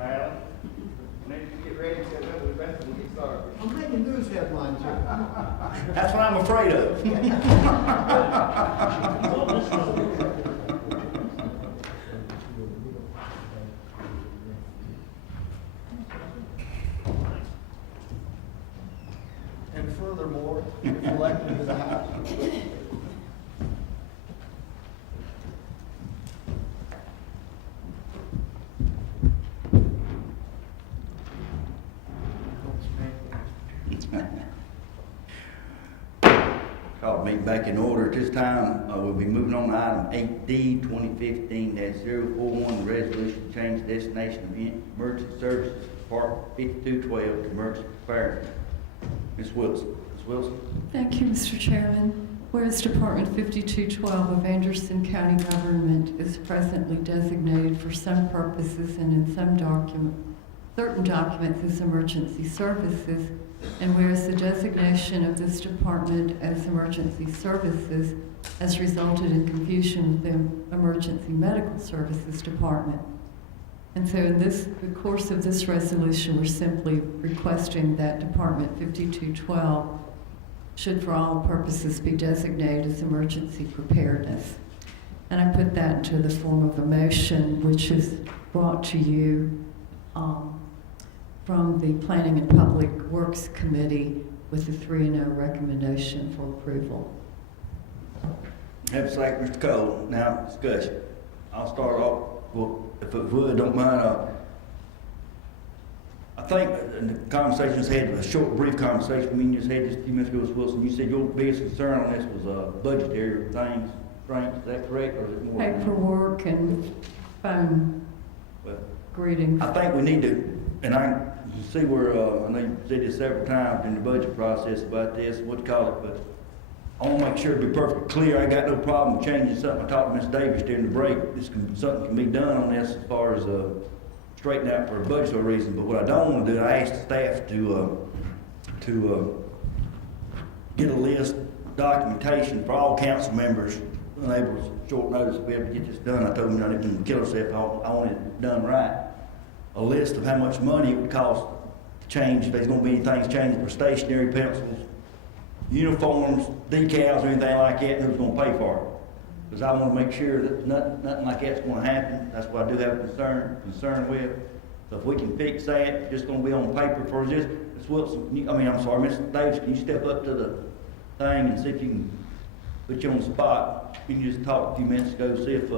Alan, need to get ready, because we'll get started. I'm making news headlines here. That's what I'm afraid of. And furthermore, if elected to the House. Call the meeting back in order at this time. We'll be moving on to item 8D, 2015-041, the resolution to change the destination of emergency services, Part 5212 to emergency preparedness. Ms. Wilson. Ms. Wilson? Thank you, Mr. Chairman. Whereas Department 5212 of Anderson County Government is presently designated for some purposes and in certain documents as emergency services, and whereas the designation of this department as emergency services has resulted in confusion with the Emergency Medical Services Department. And so in the course of this resolution, we're simply requesting that Department 5212 should for all purposes be designated as emergency preparedness. And I put that into the form of a motion, which is brought to you from the Planning and Public Works Committee with a 3-0 recommendation for approval. Have a second, Mr. Cole. Now, discussion. I'll start off, well, if it would, don't mind. I think in the conversations had, a short, brief conversation, we just had just a few minutes ago with Wilson, you said your biggest concern on this was budgetary things, strength. Is that correct, or is it more? Paperwork and phone greetings. I think we need to, and I see where, I know you said this several times in the budget process about this, what you call it, but I want to make sure to be perfectly clear. I got no problem with changing something. I talked to Ms. Davis during the break. Something can be done on this as far as straighten out for a budgetary reason. But what I don't want to do, I asked the staff to get a list, documentation for all council members, unable to short notice to be able to get this done. I told them I didn't kill herself. I want it done right. A list of how much money it would cost to change. If there's going to be anything changed for stationery, pencils, uniforms, decals, or anything like that, and who's going to pay for it. Because I want to make sure that nothing like that's going to happen. That's what I do have a concern with. So if we can fix that, it's just going to be on paper for this. Ms. Wilson, Ms. Davis, can you step up to the thing and see if you can put you on the spot? You can just talk a few minutes ago, see if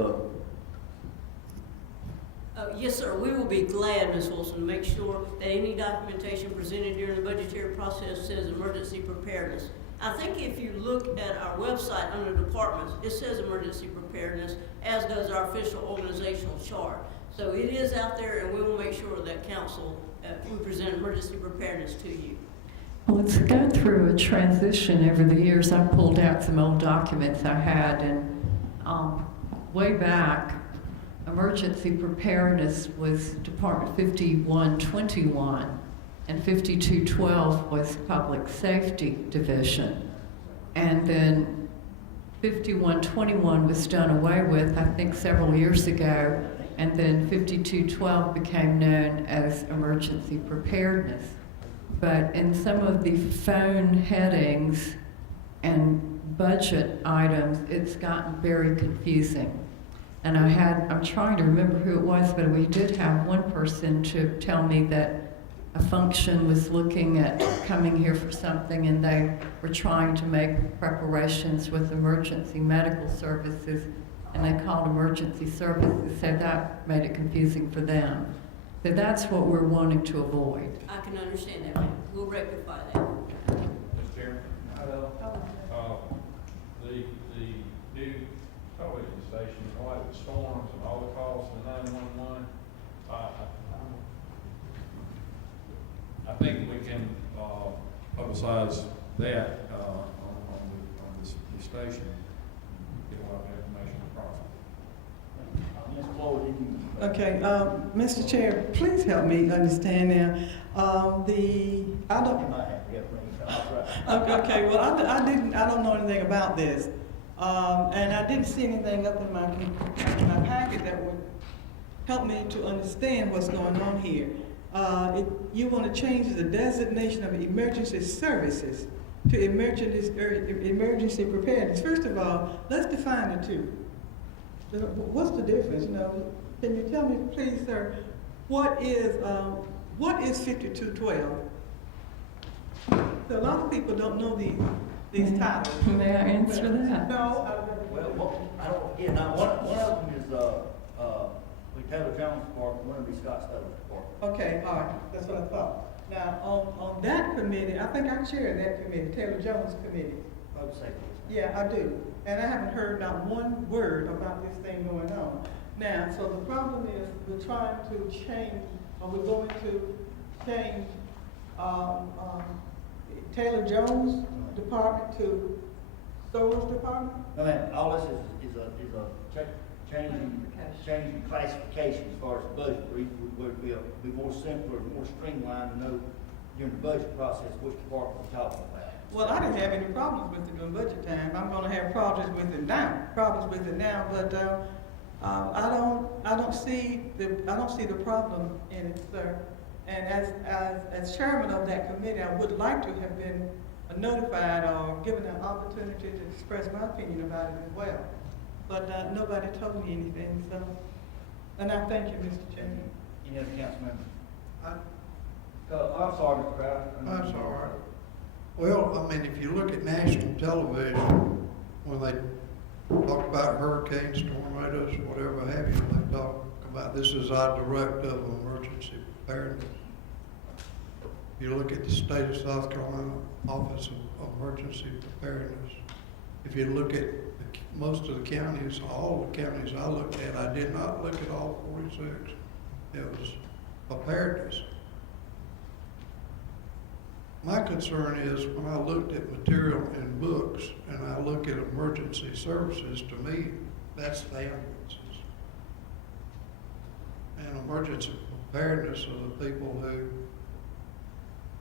yes, sir. We will be glad, Ms. Wilson, to make sure that any documentation presented during the budgetary process says emergency preparedness. I think if you look at our website under departments, it says emergency preparedness, as does our official organizational chart. So it is out there, and we will make sure that council, we present emergency preparedness to you. Well, it's gone through a transition over the years. I pulled out some old documents I had, and way back, emergency preparedness was Department 5121, and 5212 was Public Safety Division. And then 5121 was done away with, I think, several years ago, and then 5212 became known as Emergency Preparedness. But in some of the phone headings and budget items, it's gotten very confusing. And I'm trying to remember who it was, but we did have one person to tell me that a function was looking at coming here for something, and they were trying to make preparations with emergency medical services, and they called emergency services, so that made it confusing for them. So that's what we're wanting to avoid. I can understand that, ma'am. We'll rectify that. Mr. Chairman, the new television station, like the storms and all the calls to 911, I think we can publicize that on this station, get a lot of information across. Okay, Mr. Chair, please help me understand now. Okay, well, I don't know anything about this. And I didn't see anything up in my packet that would help me to understand what's going on here. You want to change the designation of emergency services to emergency preparedness. First of all, let's define the two. What's the difference? Can you tell me, please, sir, what is 5212? So a lot of people don't know these titles. May I answer that? No. I don't, yeah, now, one of them is, we Taylor Jones Department, one of them is Scott Stover's Department. Okay, all right, that's what I thought. Now, on that committee, I think I chair that committee, Taylor Jones Committee. Road safety. Yeah, I do. And I haven't heard not one word about this thing going on. Now, so the problem is we're trying to change, or we're going to change, Taylor Jones Department to Stover's Department? I mean, all this is a changing classification as far as the budget. Would be more simpler, more streamlined to know during the budget process which department we're talking about. Well, I didn't have any problems with it during budget time. I'm gonna have problems with it now, but, I don't see the problem in it, sir. And as chairman of that committee, I would like to have been notified or given an opportunity to express my opinion about it as well. But, nobody told me anything, so, and I thank you, Mr. Chairman. Any other council members? I'm sorry, Mr. Crowder. That's all right. Well, I mean, if you look at national television, when they talk about hurricanes, tornadoes, whatever have you, they talk about this is our directive of emergency preparedness. If you look at the state of South Carolina Office of Emergency Preparedness, if you look at most of the counties, all the counties I looked at, I did not look at all 46. It was preparedness. My concern is when I looked at material in books and I look at emergency services, to me, that's the ambulances. And emergency preparedness are the people who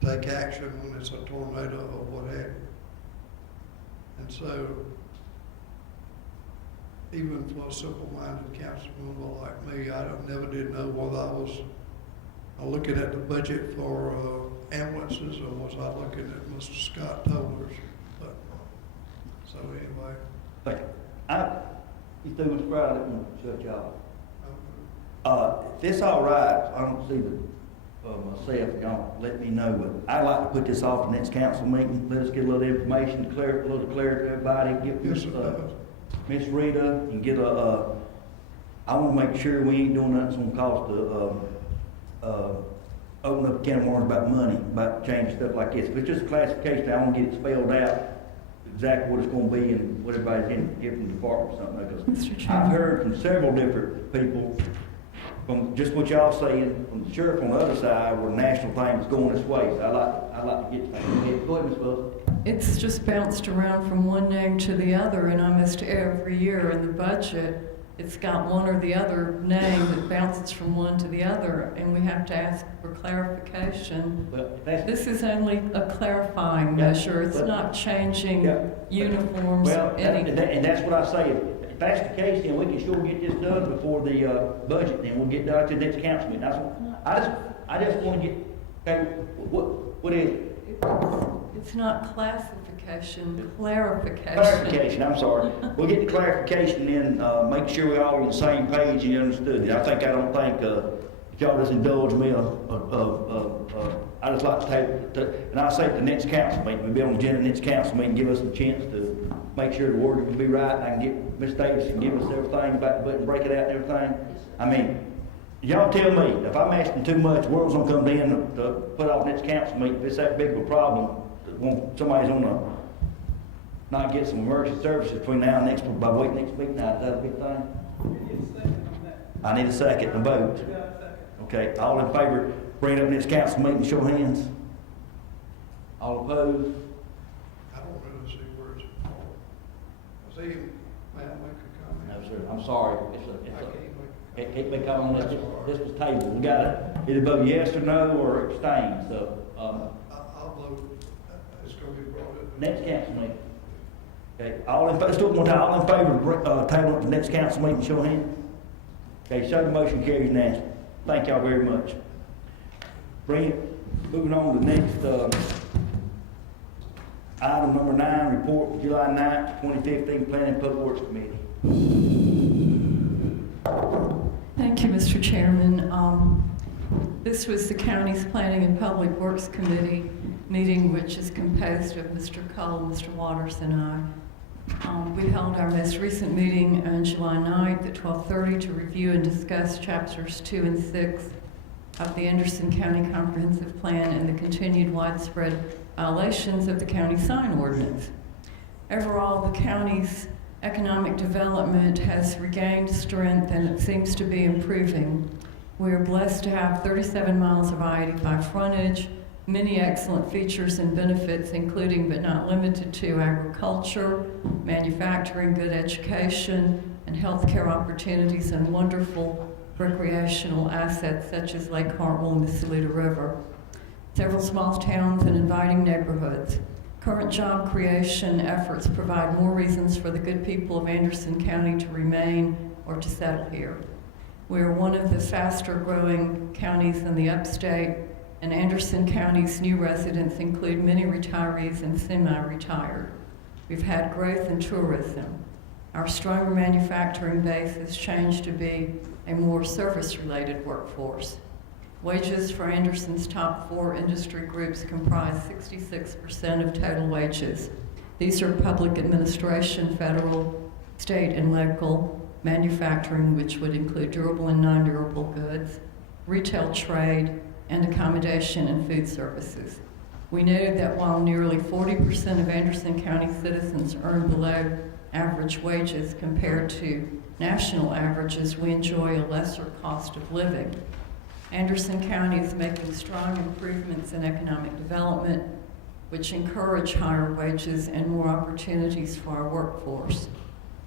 take action when it's a tornado or what have you. And so, even for a simple-minded council member like me, I never did know whether I was looking at the budget for ambulances or was I looking at Mr. Scott Toller's. But, so anyway. Thank you. You through, Mr. Crowder, I didn't want to shut you off. If it's all right, I don't see myself, y'all let me know, but I'd like to put this off the next council meeting. Let us get a little information, a little clarity to everybody, get Yes, it does. Miss Rita, and get I want to make sure we ain't doing nothing that's gonna cost open up a can of worms about money, about changing stuff like this. If it's just a classification, I want to get it spelled out, exactly what it's gonna be and what everybody's in different departments, something like this. Mr. Chairman. I've heard from several different people, from just what y'all saying, from the sheriff on the other side, where the national thing is going this way. So I'd like to get things. Go ahead, Ms. Wilson. It's just bounced around from one name to the other, and almost every year in the budget, it's got one or the other name that bounces from one to the other, and we have to ask for clarification. Well, that's, This is only a clarifying Yeah, measure. It's but- not changing Yeah. uniforms, well, anything. and that's what I say. If that's the case, then we can sure get this done before the budget. Then we'll get down to the next council meeting. That's what, I just want to get. Okay, what is it? It's not classification, clarification. Clarification, I'm sorry. We'll get the clarification then, make sure we're all on the same page and understood it. I don't think, if y'all just indulge me, I just like to take, and I'll say at the next council meeting, we'll be on the agenda next council meeting, give us a chance to make sure the wording can be right, and I can get Ms. Davis and give us everything about the budget, break it out and everything. I mean, y'all tell me, if I'm asking too much, the world's gonna come in to put off next council meeting, if it's that big of a problem, somebody's gonna not get some emergency services between now and next week now, is that a big thing? I need a second and a vote. Okay, all in favor, bring it up next council meeting, show hands. All opposed? I don't really see where it's for. See, may I make a No, comment? sir, I'm sorry. I can't make a comment. It may come on, this was tabled, we gotta either vote yes or no or abstain, so, I'll vote, it's gonna be brought up. next council meeting. Okay, let's do it one time, all in favor of tabling it to the next council meeting, show hand. Okay, so the motion carries unanimously. Thank y'all very much. Moving on to the next, item number 9, report of July 9th, 2015 Planning Public Works Committee. Thank you, Mr. Chairman. This was the county's Planning and Public Works Committee meeting, which is composed of Mr. Cole, Mr. Waters, and I. We held our most recent meeting on July 9th at 12:30 to review and discuss chapters 2 and 6 of the Anderson County Comprehensive Plan and the continued widespread violations of the county sign ordinance. Overall, the county's economic development has regained strength and it seems to be improving. We are blessed to have 37 miles of I-85 frontage, many excellent features and benefits, including but not limited to agriculture, manufacturing, good education, and healthcare opportunities, and wonderful recreational assets such as Lake Hartwell and the Saluda River. Several small towns and inviting neighborhoods. Current job creation efforts provide more reasons for the good people of Anderson County to remain or to settle here. We are one of the faster growing counties in the upstate, and Anderson County's new residents include many retirees and semi-retired. We've had growth in tourism. Our stronger manufacturing base has changed to be a more service-related workforce. Wages for Anderson's top 4 industry groups comprise 66% of total wages. These are public administration, federal, state, and local, manufacturing, which would include durable and non-durable goods, retail trade, and accommodation and food services. We noted that while nearly 40% of Anderson County citizens earn below average wages compared to national averages, we enjoy a lesser cost of living. Anderson County is making strong improvements in economic development, which encourage higher wages and more opportunities for our workforce.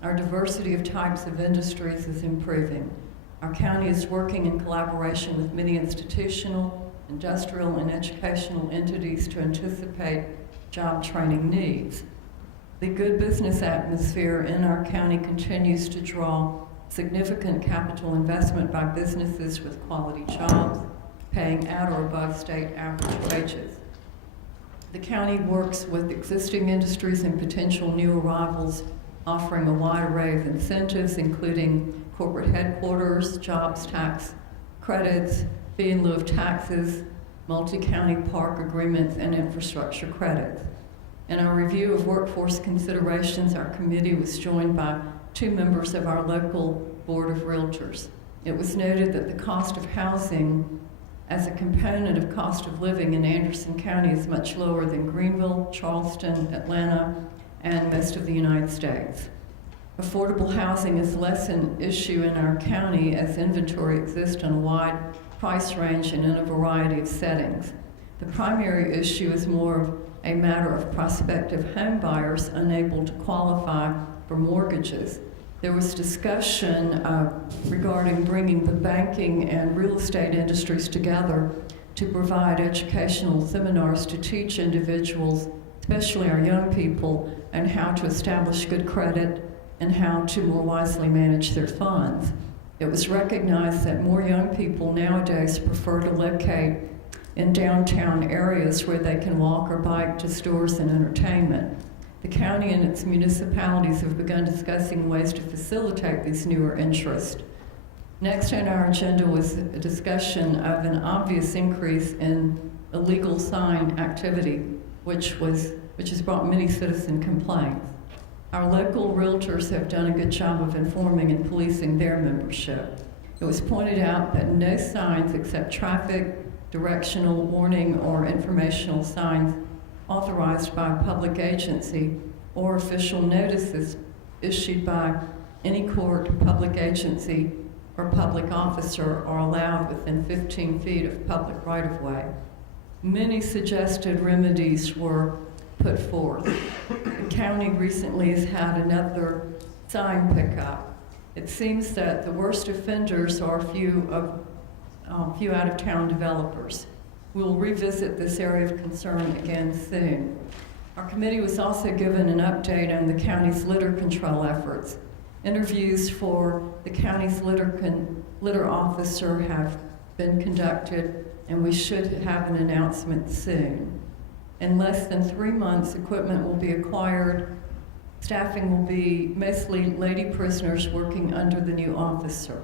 Our diversity of types of industries is improving. Our county is working in collaboration with many institutional, industrial, and educational entities to anticipate job training needs. The good business atmosphere in our county continues to draw significant capital investment by businesses with quality jobs, paying at or above state average wages. The county works with existing industries and potential new arrivals, offering a wide array of incentives, including corporate headquarters, jobs tax credits, fee in lieu of taxes, multi-county park agreements, and infrastructure credits. In our review of workforce considerations, our committee was joined by 2 members of our local board of realtors. It was noted that the cost of housing as a component of cost of living in Anderson County is much lower than Greenville, Charleston, Atlanta, and most of the United States. Affordable housing is less an issue in our county as inventory exists on a wide price range and in a variety of settings. The primary issue is more of a matter of prospective home buyers unable to qualify for mortgages. There was discussion regarding bringing the banking and real estate industries together to provide educational seminars to teach individuals, especially our young people, on how to establish good credit and how to more wisely manage their funds. It was recognized that more young people nowadays prefer to locate in downtown areas where they can walk or bike to stores and entertainment. The county and its municipalities have begun discussing ways to facilitate these newer interests. Next on our agenda was a discussion of an obvious increase in illegal sign activity, which has brought many citizen complaints. Our local realtors have done a good job of informing and policing their membership. It was pointed out that no signs except traffic, directional, warning, or informational signs authorized by a public agency or official notices issued by any court, public agency, or public officer are allowed within 15 feet of public right-of-way. Many suggested remedies were put forth. The county recently has had another sign pickup. It seems that the worst offenders are a few out-of-town developers. We will revisit this area of concern again soon. Our committee was also given an update on the county's litter control efforts. Interviews for the county's litter litter officer have been conducted, and we should have an announcement soon. In less than 3 months, equipment will be acquired. Staffing will be mostly lady prisoners working under the new officer.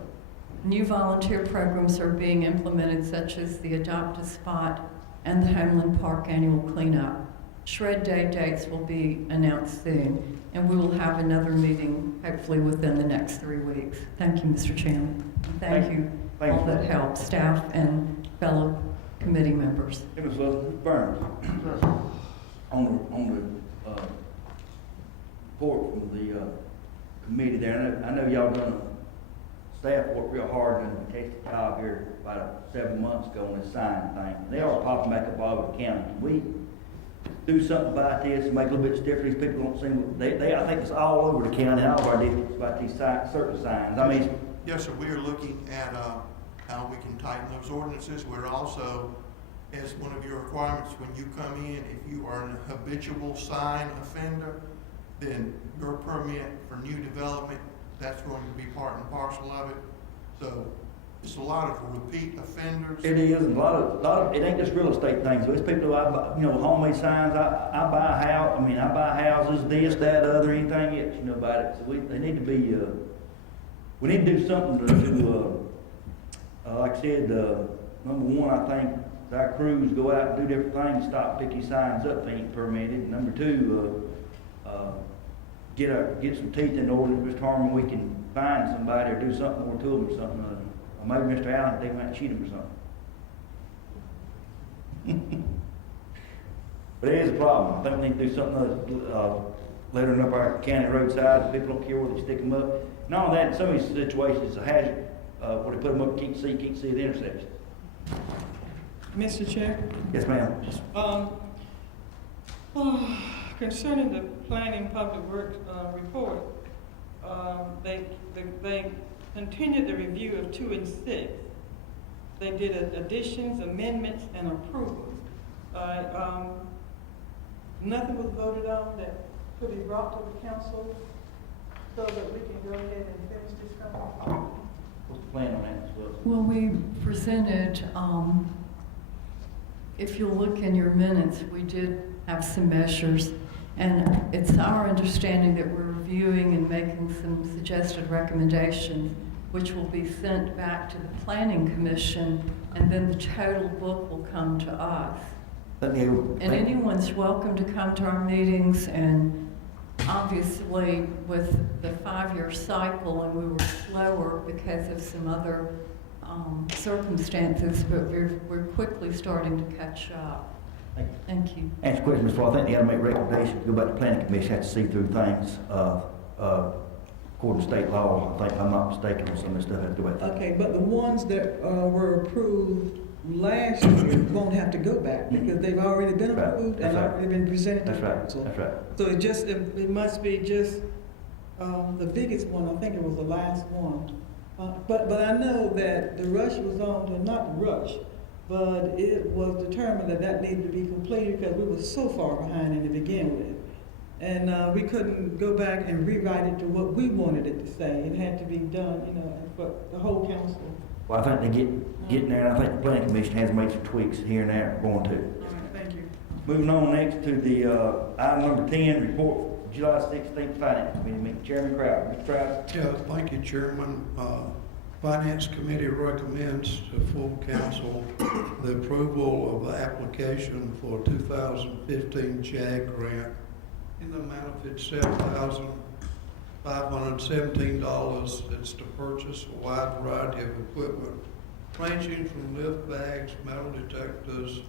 New volunteer programs are being implemented, such as the Adopt a Spot and the Homeland Park annual cleanup. Shred Day dates will be announced soon, and we will have another meeting hopefully within the next 3 weeks. Thank you, Mr. Chairman. And thank you Thank all you. that help, staff and fellow committee members. It was Burns. On the report from the committee there, I know y'all done, staff worked real hard on the test job here about 7 months ago on this sign thing. They are popping back up all over the county. Can we do something about this and make a little bit stiffer? These people don't seem, I think it's all over the county, all of our districts about these certain signs. I mean, Yes, sir, we are looking at how we can tighten those ordinances. We're also, as one of your requirements, when you come in, if you are an habitual sign offender, then your permit for new development, that's going to be part and parcel of it. So it's a lot of repeat offenders. it is, and a lot of, it ain't just real estate things. It's people who, homemade signs. I buy a house, I buy houses, this, that, other, anything else, about it. So they need to be, we need to do something to like I said, number one, I think our crews go out and do different things, stop picking signs up if they ain't permitted. And number two, get some teeth in the ordinance, Mr. Harmon, we can find somebody or do something more to them or something. Or maybe Mr. Allen, they might cheat them or something. But it is a problem. I think we need to do something littering up our county roadsides. People don't care where they stick them up. Not only that, in some of these situations, it's a hazard. Where they put them up, can't see the intersection. Mr. Chair? Yes, ma'am. Concerning the planning public works report, they continued the review of 2 and 6. They did additions, amendments, and approvals. Nothing was voted on that could be brought to the council so that we can go ahead and finish this conversation. What's the plan on that as well? Well, we presented, if you'll look in your minutes, we did have some measures, and it's our understanding that we're reviewing and making some suggested recommendations, which will be sent back to the Planning Commission, and then the total book will come to us. And anyone's welcome to come to our meetings, and obviously with the 5-year cycle, and we were slower because of some other circumstances, but we're quickly starting to catch up. Thank you. Answer question, Ms. Ford. I think they ought to make recommendations, go back to the planning commission, have to see through things, according to state law. I think, if I'm not mistaken, on some of this stuff, have to go back. Okay, but the ones that were approved last year won't have to go back because they've already been Right. approved That's and right. already been presented to That's right, council. that's right. So it must be just the biggest one. I think it was the last one. But I know that the rush was on, not the rush, but it was determined that that needed to be completed because we were so far behind in to begin with. And we couldn't go back and rewrite it to what we wanted it to say. It had to be done, for the whole council. Well, I think they getting there, and I think the planning commission has made some tweaks here and there, going to. All right, thank you. Moving on next to the item number 10, report July 16th Finance Committee meeting. Chairman Crowder. Mr. Crowder. Yeah, thank you, Chairman. Finance Committee recommends to full council the approval of the application for 2015 JAG grant in the amount of $7,517. It's to purchase a wide variety of equipment ranging from lift bags, metal detectors,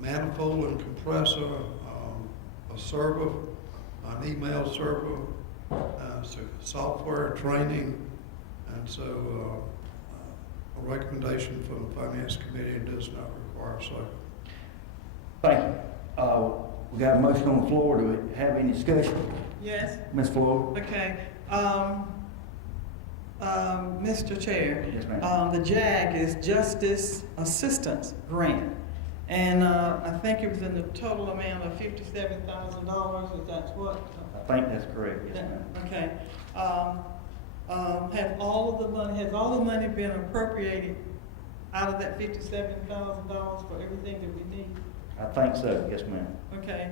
manifold and compressor, a server, an email server, software training, and so a recommendation from the Finance Committee does not require a second. Thank you. We got a motion on the floor. Do we have any discussion? Yes. Ms. Floyd? Okay. Mr. Chair. Yes, ma'am. The JAG is Justice Assistance Grant. And I think it was in the total amount of $57,000. Is that what? I think that's correct, yes, ma'am. Okay. Has all the money been appropriated out of that $57,000 for everything that we need? I think so, yes, ma'am. Okay,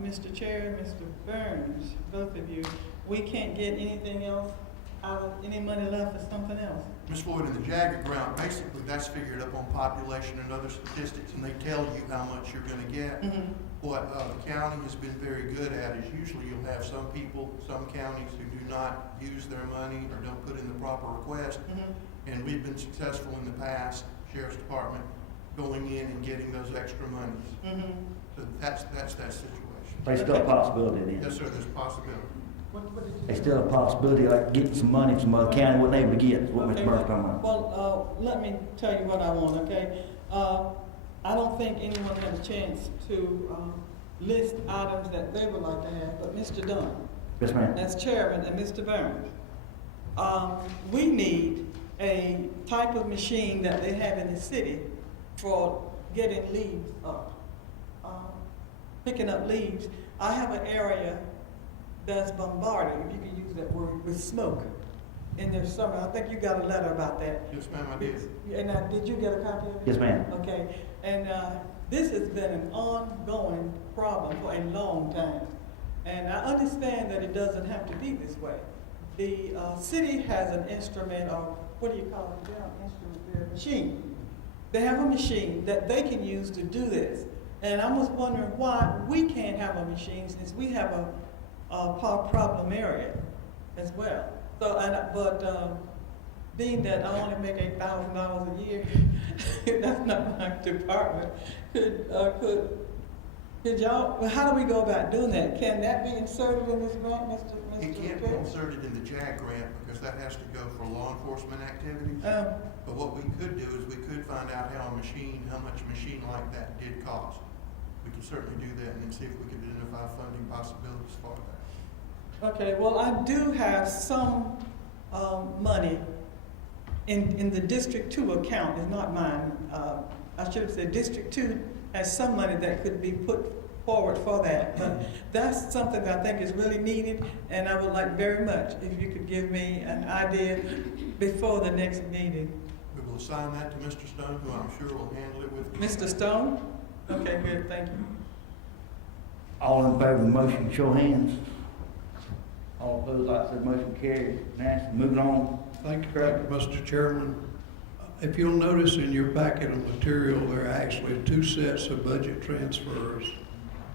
Mr. Chair, Mr. Burns, both of you, we can't get anything else out of, any money left for something else? Ms. Floyd, in the Jagger grant, basically that's figured up on population and other statistics, and they tell you how much you're gonna get. Mm-hmm. What the county has been very good at is usually you'll have some people, some counties who do not use their money or don't put in the proper request. Mm-hmm. And we've been successful in the past, Sheriff's Department, going in and getting those extra monies. Mm-hmm. So that's that situation. There's still a possibility then. Yes, sir, there's a possibility. What did you There's say? still a possibility like getting some money from other county wasn't able to get, is what Okay, Mr. Burke's talking about. Well, let me tell you what I want, okay? I don't think anyone had a chance to list items that they would like to have, but Mr. Dunn, Yes, ma'am. as chairman, and Mr. Burns, we need a type of machine that they have in the city for getting leaves up, picking up leaves. I have an area that's bombarded, if you can use that word, with smoke in the summer. I think you got a letter about that. Yes, ma'am, I did. And did you get a copy of it? Yes, ma'am. Okay, and this has been an ongoing problem for a long time. And I understand that it doesn't have to be this way. The city has an instrument, or what do you call it? They have an instrument, their machine. They have a machine that they can use to do this. And I was wondering why we can't have a machine since we have a problem area as well. So, being that I only make $8,000 a year, that's not my department. Could y'all? Well, how do we go about doing that? Can that be inserted in this grant, Mr. It can't be Chair? inserted in the JAG grant because that has to go for law enforcement activities. But what we could do is we could find out how much a machine like that did cost. We could certainly do that and then see if we could identify funding possibilities for that. Okay, well, I do have some money in the District 2 account. It's not mine. I should have said District 2 has some money that could be put forward for that. But that's something that I think is really needed, and I would like very much if you could give me an idea before the next meeting. We will assign that to Mr. Stone, who I'm sure will handle it with. Mr. Stone? Okay, good, thank you. All in favor of the motion, show hands. All opposed, like I said, motion carried. Nancy, moving on. Thank you, Mr. Chairman. If you'll notice in your packet of material, there are actually two sets of budget transfers.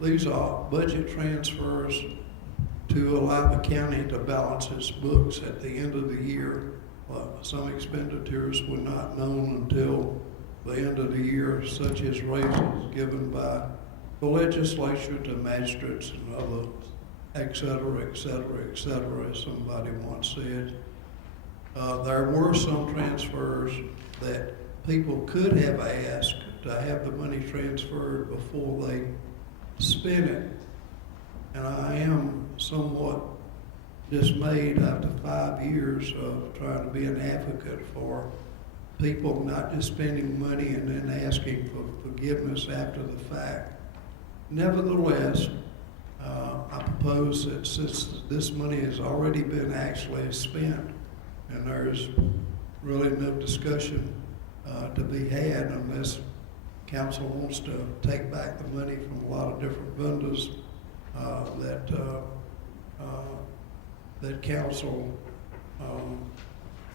These are budget transfers to allow the county to balance its books at the end of the year. Some expenditures were not known until the end of the year, such as raises given by the legislature to magistrates and others, et cetera, et cetera, et cetera, as somebody once said. There were some transfers that people could have asked to have the money transferred before they spent it. And I am somewhat dismayed after 5 years of trying to be an advocate for people not just spending money and then asking for forgiveness after the fact. Nevertheless, I propose that since this money has already been actually spent, and there's really no discussion to be had unless council wants to take back the money from a lot of different vendors that council,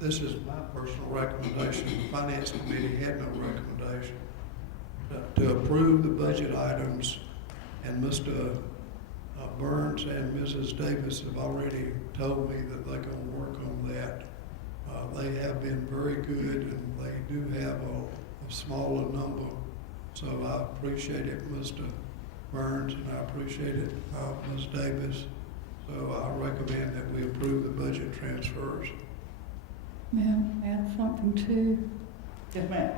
this is my personal recommendation, the finance committee had no recommendation, to approve the budget items, and Mr. Burns and Mrs. Davis have already told me that they're going to work on that. They have been very good, and they do have a smaller number. So I appreciate it, Mr. Burns, and I appreciate it, Ms. Davis. So I recommend that we approve the budget transfers. May I add something too? Yes, ma'am.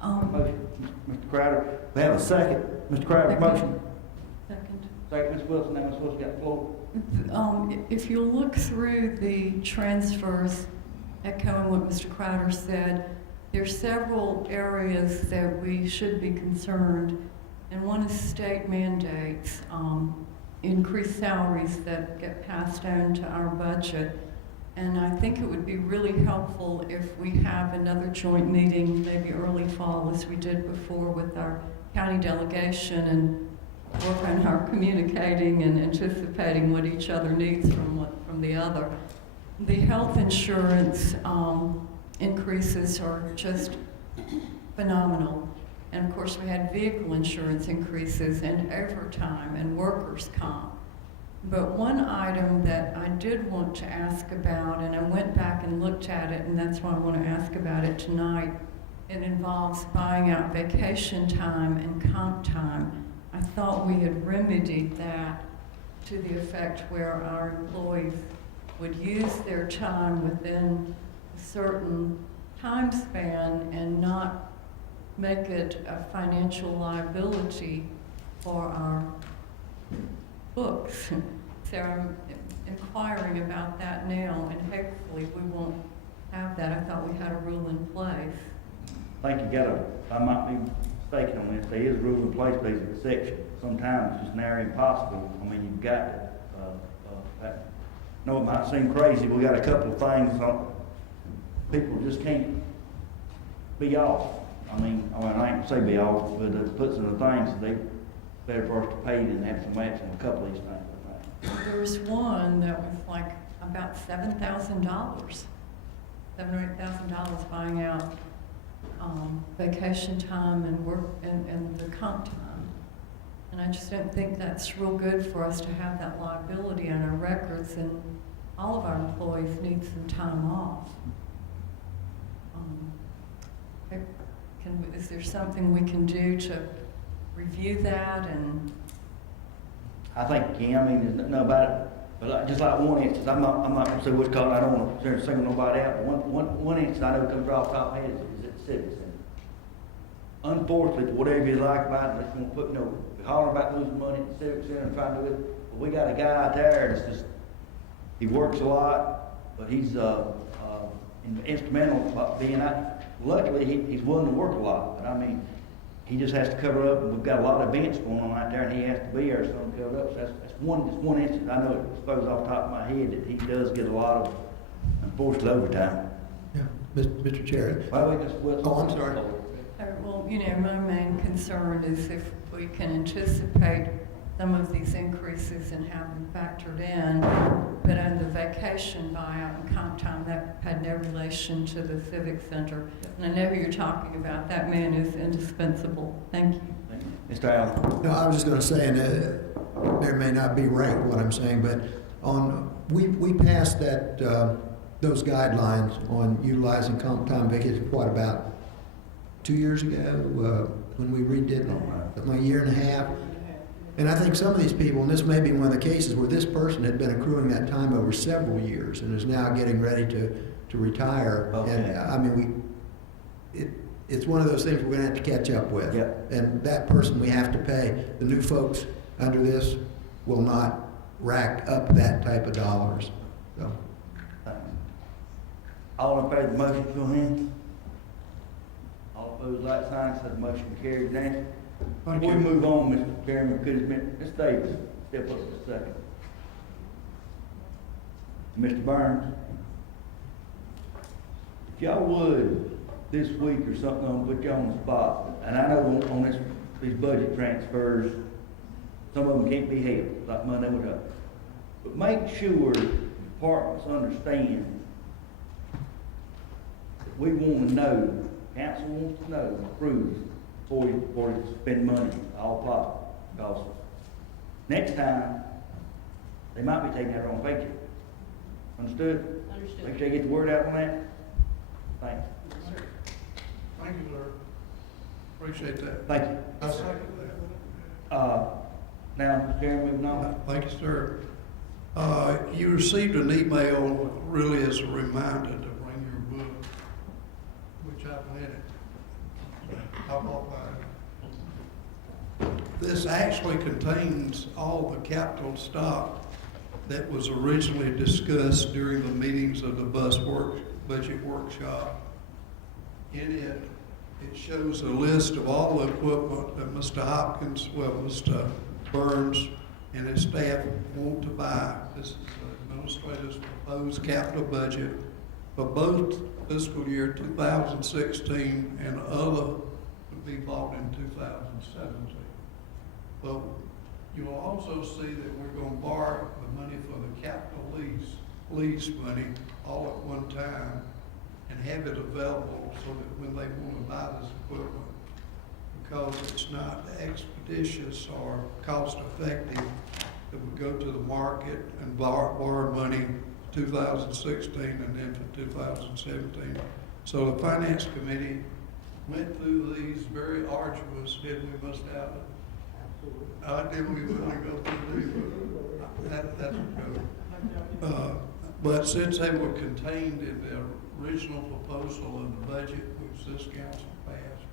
Um, Motion, Mr. Crowder. We have a second. Mr. Crowder's motion. Second. Second, Ms. Wilson. Now, Ms. Wilson got the floor. If you look through the transfers, echoing what Mr. Crowder said, there are several areas that we should be concerned, and one is state mandates, increased salaries that get passed on to our budget. And I think it would be really helpful if we have another joint meeting, maybe early fall, as we did before with our county delegation, and work on our communicating and anticipating what each other needs from the other. The health insurance increases are just phenomenal. And of course, we had vehicle insurance increases and overtime and workers' comp. But one item that I did want to ask about, and I went back and looked at it, and that's why I want to ask about it tonight, it involves buying out vacation time and comp time. I thought we had remedied that to the effect where our employees would use their time within a certain time span and not make it a financial liability for our books. So I'm inquiring about that now, and hopefully we won't have that. I thought we had a rule in place. I think I might be mistaken on this, there is a rule in place, there's an exception. Sometimes it's just near impossible. I mean, you've got to, no, it might seem crazy, we got a couple of things, people just can't be off. I mean, I ain't gonna say be off, but it puts in the things that they better for us to pay than have some action on a couple of these things. There was one that was like about $7,000, $7,000 or $8,000 buying out vacation time and work and the comp time. And I just don't think that's real good for us to have that liability on our records, and all of our employees need some time off. Is there something we can do to review that? And I think, Kim, I mean, there's nothing about it, but just like one instance, I'm not gonna say which call, I don't wanna single nobody out, but one instance I know comes off the top of my head is at the Civic Center. Unfortunately, whatever you like about it, let's gonna put, we holler about losing money at the Civic Center and trying to do it, but we got a guy out there that's just, he works a lot, but he's, instrumental about being out. Luckily, he's willing to work a lot, but I mean, he just has to cover up, and we've got a lot of events going on out there, and he has to be there, so I'm covered up. So that's one instance. I know it suppose off the top of my head that he does get a lot of, unfortunately, overtime. Yeah, Mr. Chair. Why we just, Oh, I'm sorry. well, my main concern is if we can anticipate some of these increases and have them factored in, but on the vacation buyout and comp time, that had no relation to the Civic Center. And I know who you're talking about. That man is indispensable. Thank you. Mr. Allen. No, I was just going to say, and there may not be right what I'm saying, but we passed that those guidelines on utilizing comp time vacation, what, about 2 years ago when we redid it, like a year and a half. And I think some of these people, and this may be one of the cases where this person had been accruing that time over several years and is now getting ready to retire. Okay. And I mean, it's one of those things we're going to have to catch up with. Yep. And that person we have to pay. The new folks under this will not rack up that type of dollars. So. Thanks. All in favor of the motion, show of hands. All opposed, like sign, said the motion carried unanimously. Thank Before we you. move on, Mr. Chairman, could Ms. Davis step up a second? Mr. Burns, if y'all would, this week or something, I'll put you on the spot. And I know on these budget transfers, some of them can't be held, like Monday with us. But make sure departments understand that we want to know, council wants to know, approve, before you spend money, all possible. Because next time, they might be taking that wrong paycheck. Understood? Understood. Make sure you get the word out on that. Thanks. Thank you, sir. Appreciate that. Thank you. I second Now, Mr. Chairman, moving on. that. Thank you, sir. You received an email really as a reminder to bring your book, which I've had it. I bought mine. This actually contains all the capital stock that was originally discussed during the meetings of the budget workshop. In it, it shows a list of all the equipment that Mr. Hopkins, Mr. Burns and his staff want to buy. This is administrator's proposed capital budget for both fiscal year 2016 and other to be bought in 2017. But you will also see that we're going to borrow the money for the capital lease money all at one time and have it available so that when they want to buy this equipment, because it's not expeditious or cost effective, that we go to the market and borrow money 2016 and then for 2017. So the finance committee went through these very arduous, did we, Ms. Allen? Did we really go through these? That's a joke. But since they were contained in the original proposal of the budget, which this council passed,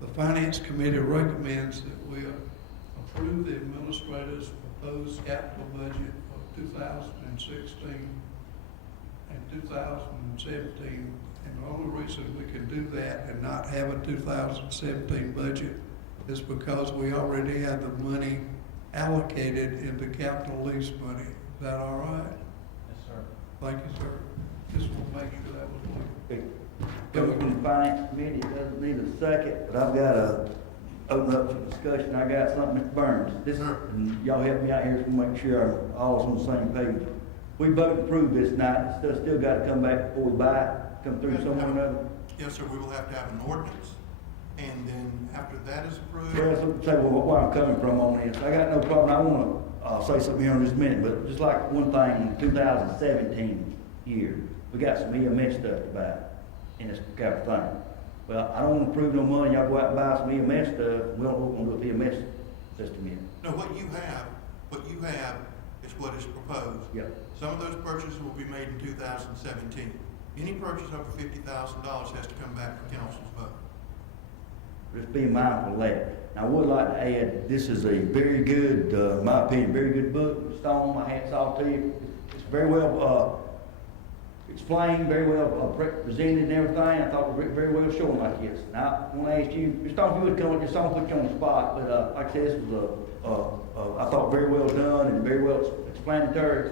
the finance committee recommends that we approve the administrator's proposed capital budget for 2016 and 2017. And the only reason we can do that and not have a 2017 budget is because we already have the money allocated in the capital lease money. Is that all right? Yes, sir. Thank you, sir. Just want to make sure that was clear. Coming from the finance committee, it doesn't need a second, but I've got to open up for discussion. I got something, Mr. Burns. And y'all help me out here to make sure I'm all on the same page. We voted to approve this tonight. It's still got to come back before we buy it, come through somewhere or another. Yes, sir, we will have to have an ordinance, and then after that is approved. Yeah, so say where I'm coming from on this. I got no problem. I want to say something here in just a minute, but just like one thing, in 2017 year, we got some EMS stuff to buy in this capital thing. Well, I don't want to approve no money. Y'all go out and buy some EMS stuff. We don't know what we're going to do with the EMS system yet. No, what you have is what is proposed. Yep. Some of those purchases will be made in 2017. Any purchase over $50,000 has to come back for council's vote. Just being mindful of that. Now, I would like to add, this is a very good, in my opinion, very good book. Stone, my hat's off to you. It's very well explained, very well presented and everything. I thought it was very well shown like this. Now, I want to ask you, Mr. Stone, if you would come up, just don't put you on the spot, but like I said, this was I thought very well done and very well explanatory.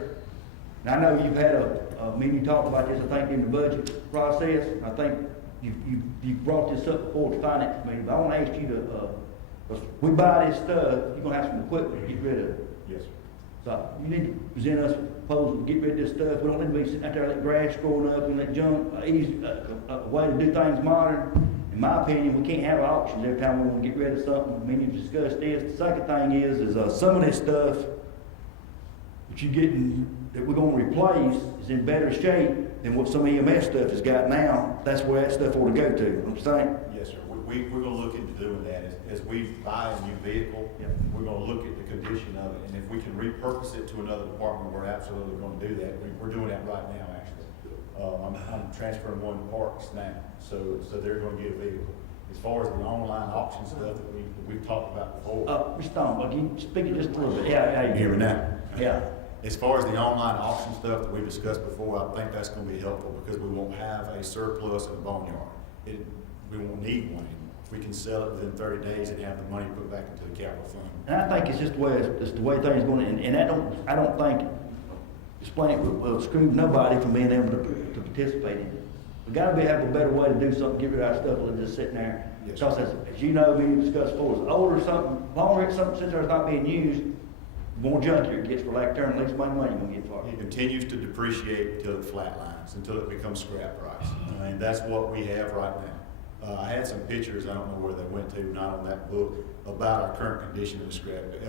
And I know you've had many talk about this, I think, in the budget process. I think you brought this up before the finance committee, but I want to ask you to, we buy this stuff, you're going to have some equipment to get rid of it. Yes, sir. So you need to present us a proposal to get rid of this stuff. We don't need to be sitting out there like grass growing up and that junk, a way to do things modern. In my opinion, we can't have auctions every time we want to get rid of something. I mean, you discussed this. The second thing is some of this stuff that you're getting, that we're going to replace is in better shape than what some EMS stuff has got now. That's where that stuff ought to go to. You know what I'm saying? Yes, sir. We're going to look into doing that. As we buy a new vehicle, we're going to look at the condition of it. And if we can repurpose it to another department, we're absolutely going to do that. We're doing that right now, actually. I'm transferring one to Parks now, so they're going to get a vehicle. As far as the online auction stuff that we've talked about before. Mr. Stone, can you speak it just a little bit? Yeah, You hear me now? Yeah. As far as the online auction stuff that we discussed before, I think that's going to be helpful because we won't have a surplus in the boneyard. We won't need one anymore. If we can sell it within 30 days and have the money put back into the capital fund. And I think it's just the way things going, and I don't think will screw nobody from being able to participate in it. We got to have a better way to do something, get rid of our stuff than just sitting there. Yes. Because as you know, we discussed before, it's older something, longer it's something sits there is not being used, the more junkier it gets for lack of term, the least money you're going to get for it. It continues to depreciate until it flatlines, until it becomes scrap price. I mean, that's what we have right now. I had some pictures, I don't know where they went to, not on that book, about our current condition of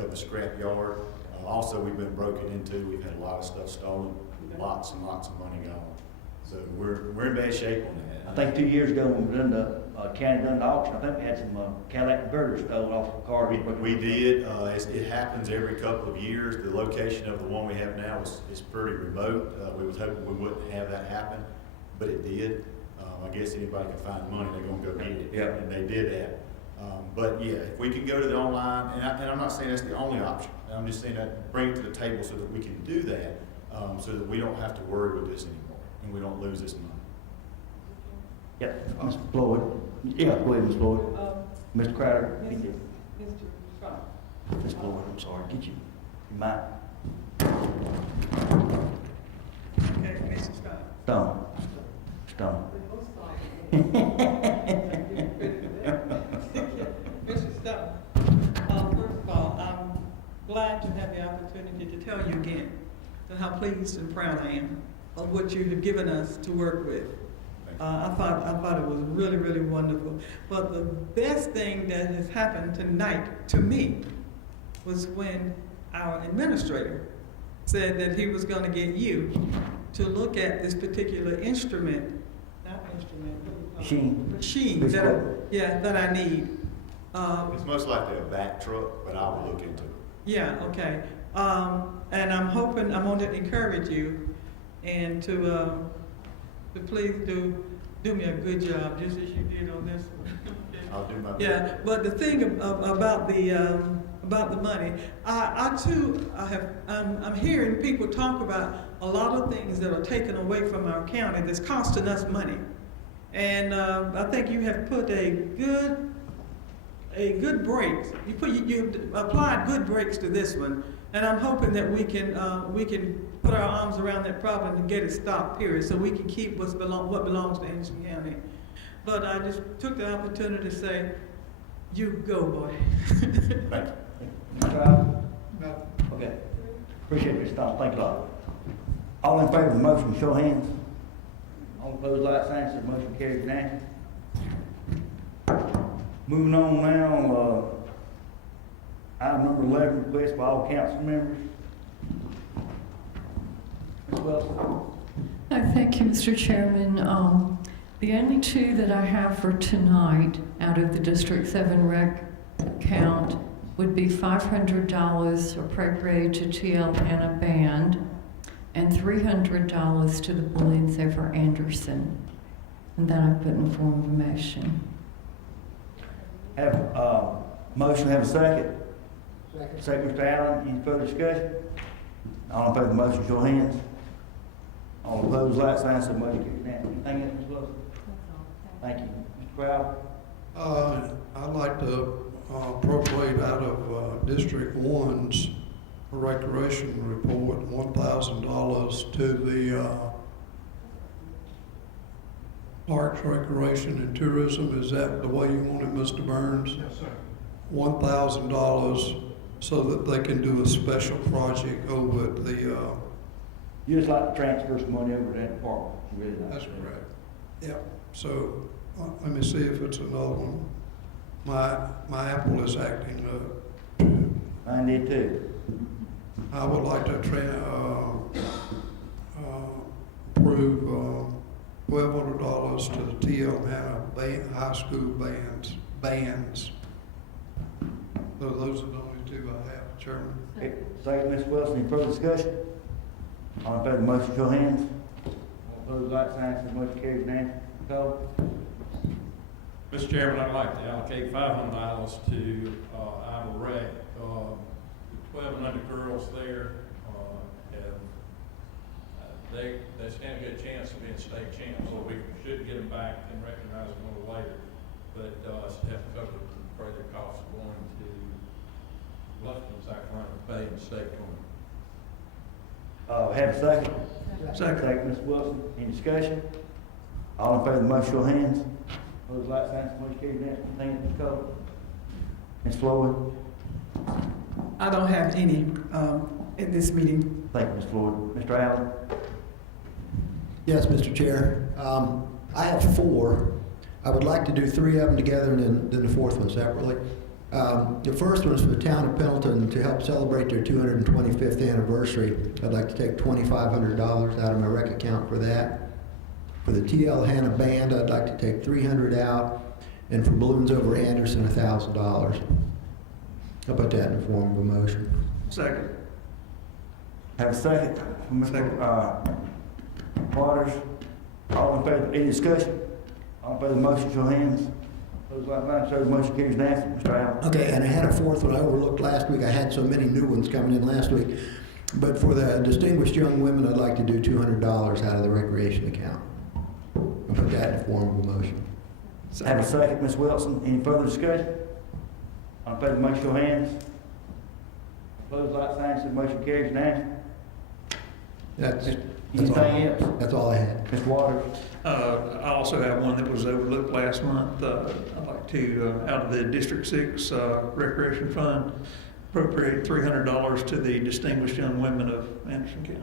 the scrap yard. Also, we've been broken into, we've had a lot of stuff stolen, lots and lots of money gone. So we're in bad shape on that. I think 2 years ago when we done the county done the auction, I think we had some Cadillac converters stolen off the car. We did. It happens every couple of years. The location of the one we have now is pretty remote. We was hoping we wouldn't have that happen, but it did. I guess anybody can find money, they're going to go get it. Yeah. And they did that. But yeah, if we can go to the online, and I'm not saying that's the only option. I'm just saying that bring it to the table so that we can do that, so that we don't have to worry with this anymore and we don't lose this money. Yep, Mr. Floyd. Yeah, go ahead, Ms. Floyd. Mr. Crowder. Mr. Strong. Ms. Floyd, I'm sorry, get you. You might. Stone. Stone. Mr. Stone, first of all, I'm glad to have the opportunity to tell you again how pleased and proud I am of what you have given us to work with. I thought it was really, really wonderful. But the best thing that has happened tonight to me was when our administrator said that he was going to get you to look at this particular instrument, machine that I need. It's most likely a back truck, but I will look into it. Yeah, okay. And I'm hoping, I'm going to encourage you and to please do me a good job, just as you did on this one. I'll do my best. Yeah, but the thing about the money, I'm hearing people talk about a lot of things that are taken away from our county that's costing us money. And I think you have put a good brakes. You applied good brakes to this one, and I'm hoping that we can put our arms around that problem and get it stopped. Period. So we can keep what belongs to Anderson County. But I just took the opportunity to say, you go, boy. Thank you. Okay. Appreciate your stuff. Thank you a lot. All in favor of the motion, show of hands. All opposed, like sign, says motion carries unanimously. Moving on now, item number 11, request by all council members. Ms. Wilson. Thank you, Mr. Chairman. The only two that I have for tonight out of the District 7 rec account would be $500 appropriated to TL Hannah Band and $300 to the Bullying Zephyr Anderson. And that I put in form of a motion. Have a motion, have a second. Second, Mr. Allen. Any further discussion? All in favor of the motion, show of hands. All opposed, like sign, says motion carries unanimously. Anything else, Ms. Wilson? Thank you. Mr. Crowder? I'd like to appropriate out of District 1's recreation report, $1,000 to the Parks, Recreation, and Tourism. Is that the way you want it, Mr. Burns? Yes, sir. $1,000 so that they can do a special project over at the, You just like to transfer some money over to that department. Really nice. that's correct. Yep. So let me see if it's another one. My Apple is acting up. Mine did too. I would like to approve $1,200 to the TL Hannah High School bands. So those are the only two I have, Chairman. Okay. Second, Ms. Wilson. Any further discussion? All in favor of the motion, show of hands. All opposed, like sign, says motion carries unanimously. Cole? Mr. Chairman, I'd like to allocate $500 to Idle Rec. 1,200 girls there they stand a good chance of being state champs, so we should get them back and recognize them a little later. But have to cover further costs going to Bluffton, South Carolina, to pay in the state tournament. Have a second? Second. Second, Ms. Wilson. Any discussion? All in favor of the motion, show of hands. Opposed, like sign, says motion carries unanimously. Thank you, Ms. Cole. Ms. Floyd? I don't have any in this meeting. Thank you, Ms. Floyd. Mr. Allen? Yes, Mr. Chair. I have 4. I would like to do 3 of them together and then the 4th one separately. The first one is for the town of Pendleton to help celebrate their 225th anniversary. I'd like to take $2,500 out of my rec account for that. For the TL Hannah Band, I'd like to take $300 out, and for Balloons Over Anderson, $1,000. I'll put that in the form of a motion. Second. Have a second from Mr. Waters. All in favor, any discussion? All in favor of the motion, show of hands. Those like mine, show the motion carries unanimously. Mr. Allen? Okay, and I had a 4th one I overlooked last week. I had so many new ones coming in last week. But for the distinguished young women, I'd like to do $200 out of the recreation account. I'll put that in the form of a motion. Have a second, Ms. Wilson. Any further discussion? All in favor of the motion, show of hands. Opposed, like sign, says motion carries unanimously. That's Anything else? That's all I had. Mr. Waters? I also have one that was overlooked last month. I'd like to, out of the District 6 Recreation Fund, appropriate $300 to the Distinguished Young Women of Anderson County.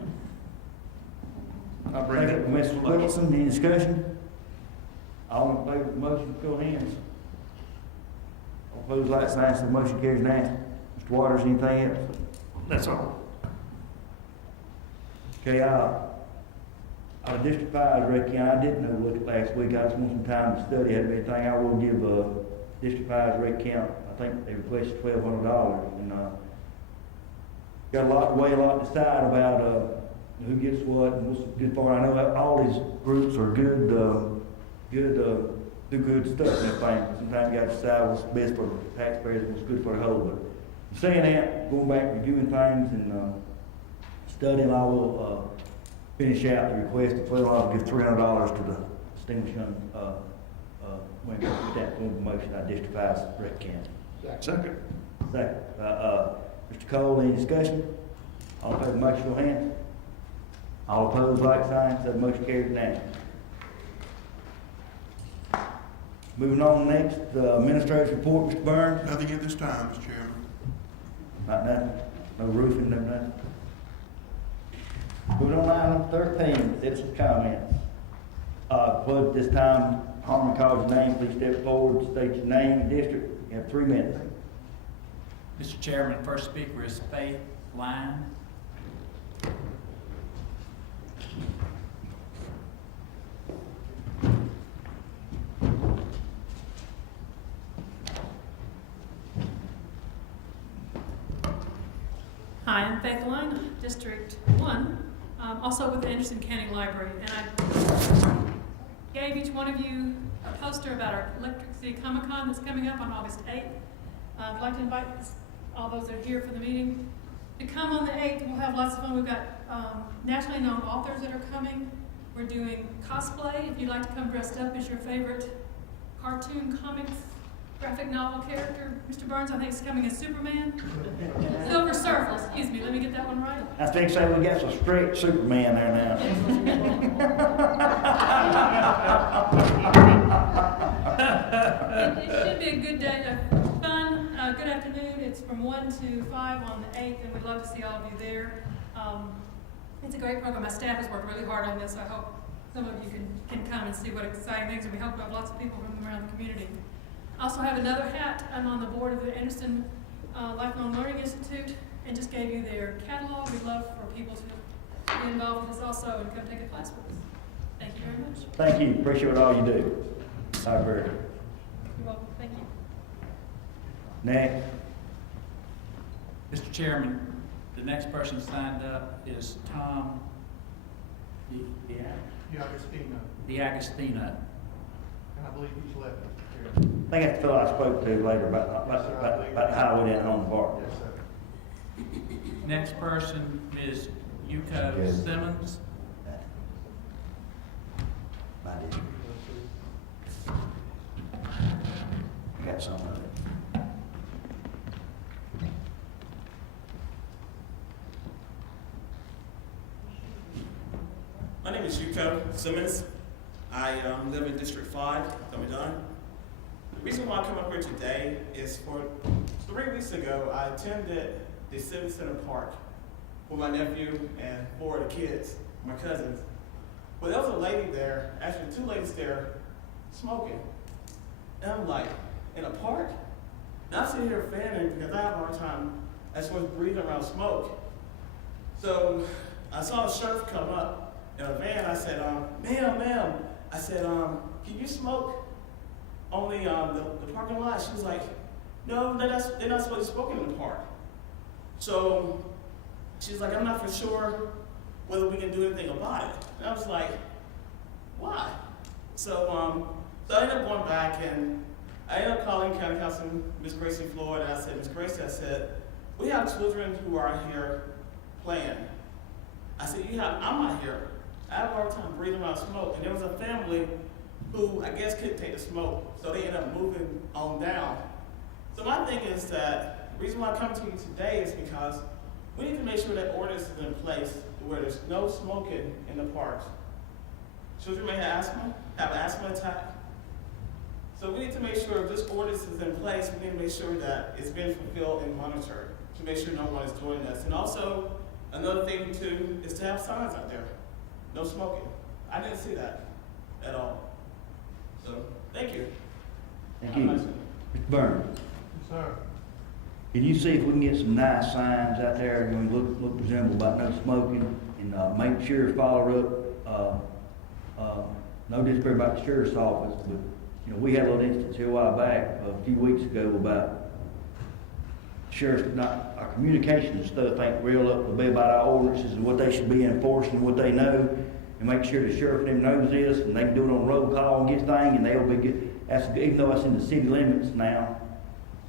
I'll bring Thank that. you, Mr. Wilson. Any discussion? All in favor of the motion, show of hands. All opposed, like sign, so the motion carries now. Mr. Waters, anything else? That's all. Okay, our District 5 rec account, I didn't overlook it last week. I just want some time to study it. Anything I will give District 5's rec account. I think they requested $1,200, and got a lot to decide about who gets what and what's good for. I know all these groups are good, do good stuff and everything. Sometimes you got to decide what's best for the taxpayers and what's good for the whole. But saying that, going back, reviewing things and studying, I will finish out the request of $1,200, give $300 to the Distinguished Young Women. Put that form of motion, our District 5's rec account. Second. Second. Mr. Cole, any discussion? All in favor of the motion, show of hands. All opposed, like sign, so the motion carries unanimously. Moving on next, administrator's report, Mr. Burns. Nothing at this time, Mr. Chairman. Not nothing, no roofing, no nothing. Moving on to item 13, citizen comments. But this time, Harmon calls your name, please step forward, state your name and district. You have 3 minutes. Mr. Chairman, first speaker is Faith Line. Hi, I'm Faith Line, District 1, also with the Anderson County Library. And I gave each one of you a poster about our Electric City Comic-Con that's coming up on August 8th. I'd like to invite all those that are here for the meeting to come on the 8th. We'll have lots of fun. We've got nationally known authors that are coming. We're doing cosplay. If you'd like to come dressed up as your favorite cartoon comics graphic novel character, Mr. Burns, I think, is coming as Superman. Silver Surfer, excuse me, let me get that one right. I think so, we got some straight Superman there now. It should be a good day, fun, good afternoon. It's from 1 to 5 on the 8th, and we'd love to see all of you there. It's a great program. My staff has worked really hard on this. I hope some of you can come and see what exciting things, and we hope we have lots of people from around the community. I also have another hat. I'm on the board of the Anderson Lifelong Learning Institute, and just gave you their catalog. We'd love for people to be involved with this also and come take a class with us. Thank you very much. Thank you, appreciate all you do. Library. You're welcome. Thank you. Next. Mr. Chairman, the next person signed up is Tom DiAgostino. And I believe he's left, Mr. I Chairman. think that's the fellow I spoke to later about the highway down on the bar. Yes, sir. Next person is Yuko Simmons. My district. I got some of it. My name is Yuko Simmons. I live in District 5, Done. The reason why I come up here today is for 3 weeks ago, I attended the Civic Center Park with my nephew and 4 of the kids, my cousins. But there was a lady there, actually 2 ladies there, smoking. And I'm like, in a park? And I'm sitting here fanning because I have a hard time as far as breathing around smoke. So I saw a sheriff come up in a van. I said, ma'am. I said, can you smoke on the parking lot? She was like, no, they're not supposed to smoke in the park. So she's like, I'm not for sure whether we can do anything about it. And I was like, why? So I ended up going back and I ended up calling County Councilman Ms. Gracie Floyd, and I said, Ms. Gracie, I said, we have children who are here playing. I said, I'm not here. I have a hard time breathing around smoke. And there was a family who I guess couldn't take the smoke, so they ended up moving on down. So my thing is that the reason why I'm coming to you today is because We need to make sure that ordinance is in place where there's no smoking in the parks. Children may have asthma attack. So we need to make sure if this ordinance is in place, we need to make sure that it's being fulfilled and monitored to make sure no one is doing this. And also, another thing too is to have signs out there, no smoking. I didn't see that at all. So, thank you. Thank I'm you. not- Mr. Burns, Yes, sir. can you see if we can get some nice signs out there, you know, look presentable about no smoking, and make sure it's followed up, no disrespect about the sheriff's office, but, you know, we had a little instance here a while back, a few weeks ago, about sheriff's, our communication and stuff ain't real up to be about our ordinances and what they should be enforcing and what they know, and make sure the sheriff and them knows this, and they can do it on roll call and get things, and they'll be good. That's, even though it's in the city limits now,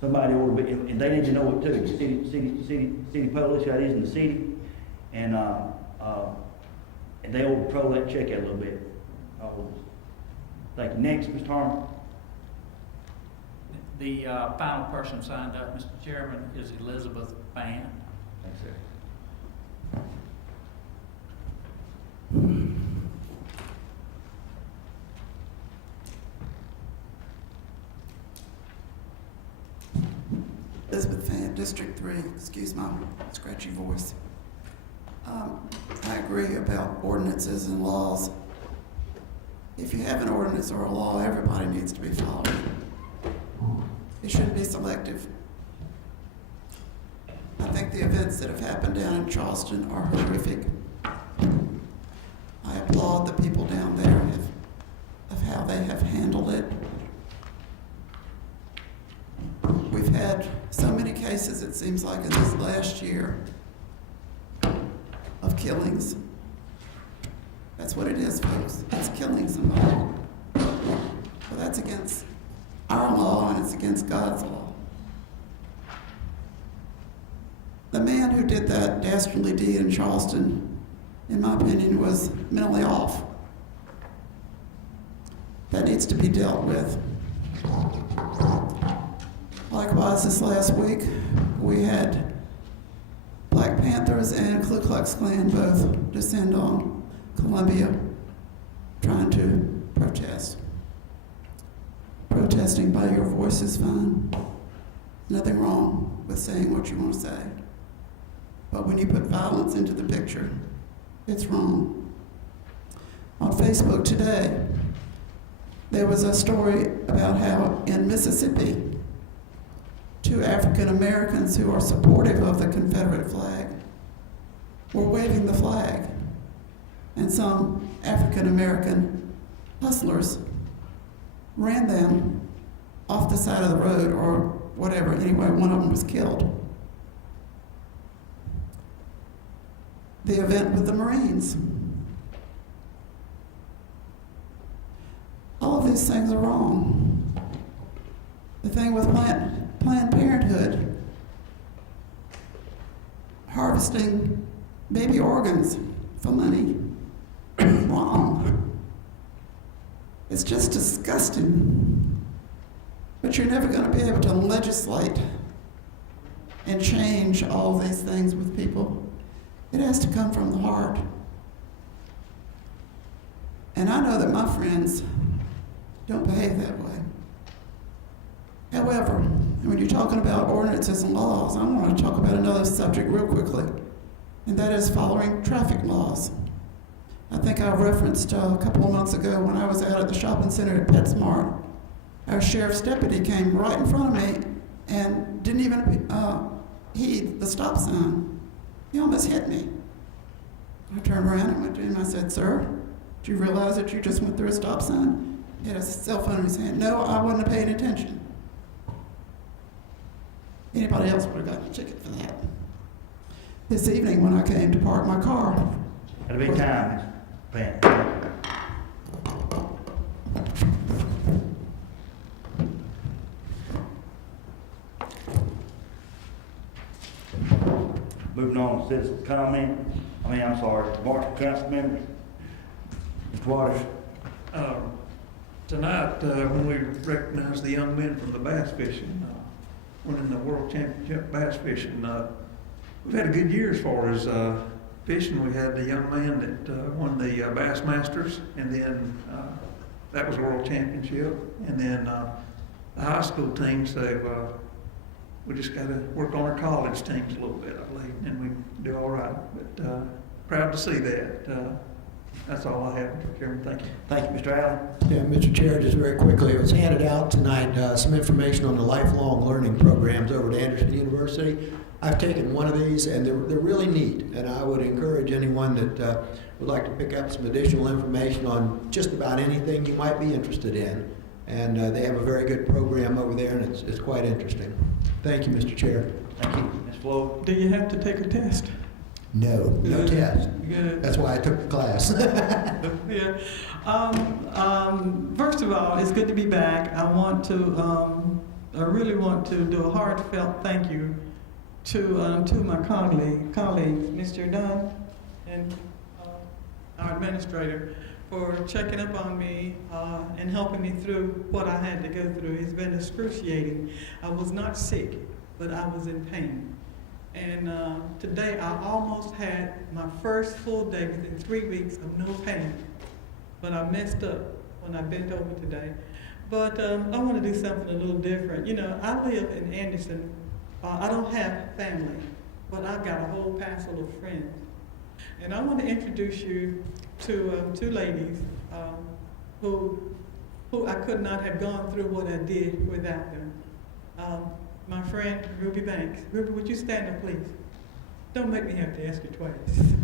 somebody ought to be, and they need to know it too, city police, how it is in the city, and they ought to patrol that check out a little bit. Thank you. Next, Mr. Harmon. The final person signed up, Mr. Chairman, is Elizabeth Fan. Thanks, sir. Elizabeth Fan, District 3. Excuse my scratchy voice. I agree about ordinances and laws. If you have an ordinance or a law, everybody needs to be following it. It shouldn't be selective. I think the events that have happened down in Charleston are horrific. I applaud the people down there of how they have handled it. We've had so many cases, it seems like, in this last year of killings. That's what it is, folks. It's killing somebody. But that's against our law and it's against God's law. The man who did that dastardly deed in Charleston, in my opinion, was mentally off. That needs to be dealt with. Likewise, this last week, we had Black Panthers and Ku Klux Klan both descend on Columbia trying to protest. Protesting by your voice is fine. Nothing wrong with saying what you want to say. But when you put violence into the picture, it's wrong. On Facebook today, there was a story about how in Mississippi, 2 African Americans who are supportive of the Confederate flag were waving the flag. And some African American hustlers ran them off the side of the road or whatever. Anyway, one of them was killed. The event with the Marines. All of these things are wrong. The thing with Planned Parenthood, harvesting baby organs for money, wrong. It's just disgusting. But you're never going to be able to legislate and change all these things with people. It has to come from the heart. And I know that my friends don't behave that way. However, when you're talking about ordinances and laws, I want to talk about another subject real quickly, and that is following traffic laws. I think I referenced a couple of months ago when I was out at the shopping center at PetSmart, our sheriff's deputy came right in front of me and didn't even heed the stop sign. He almost hit me. I turned around and went to him. I said, "Sir, do you realize that you just went through a stop sign?" He had a cell phone in his hand. "No, I wasn't paying attention." Anybody else would have gotten a ticket for that. This evening when I came to park my car. Had a big time, Pan. Moving on, citizens' comment. I'm sorry, Mark, council members. Mr. Waters. Tonight, when we recognized the young men from the bass fishing, winning the world championship bass fishing, We've had a good year as far as fishing. We had the young man that won the Bass Masters, and then that was a world championship. And then the high school teams, we just got to work on our college teams a little bit, I believe, and we do all right. But proud to see that. That's all I have, Mr. Chairman. Thank you. Thank you, Mr. Allen. Yeah, Mr. Chair, just very quickly, it was handed out tonight, some information on the lifelong learning programs over at Anderson University. I've taken one of these, and they're really neat, and I would encourage anyone that would like to pick up some additional information on just about anything you might be interested in. And they have a very good program over there, and it's quite interesting. Thank you, Mr. Chair. Thank you. Ms. Floyd? Do you have to take a test? No test. Good. That's why I took the class. Yeah. First of all, it's good to be back. I really want to do a heartfelt thank you to my colleagues, Mr. Dunn and our administrator, for checking up on me and helping me through what I had to go through. It's been excruciating. I was not sick, but I was in pain. And today I almost had my first full day within 3 weeks of no pain. But I messed up when I bent over today. But I want to do something a little different. You know, I live in Anderson. I don't have family, but I've got a whole passel of friends. And I want to introduce you to two ladies who I could not have gone through what I did without them. My friend, Ruby Banks. Ruby, would you stand up, please? Don't make me have to ask you twice.